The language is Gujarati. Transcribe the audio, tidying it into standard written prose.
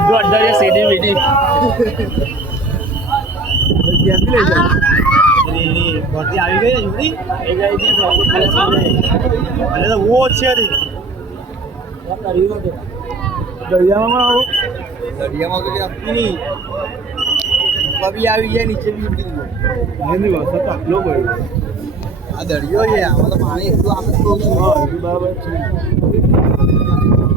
બધું અંદર છે સીડી વીડી ક્યાંથી લઈ જાય ભરતી આવી ગઈ જુડી અને તો વો છે દરિયામાં આવો દરિયામાં તો આપતી નહીં બબી આવી જાય નીચે બી ઉડી ગયો એની વરસાદ તો આટલો પડ્યો આ દરિયો છે આમાં તો પાણી એટલું આપણે બરાબર છે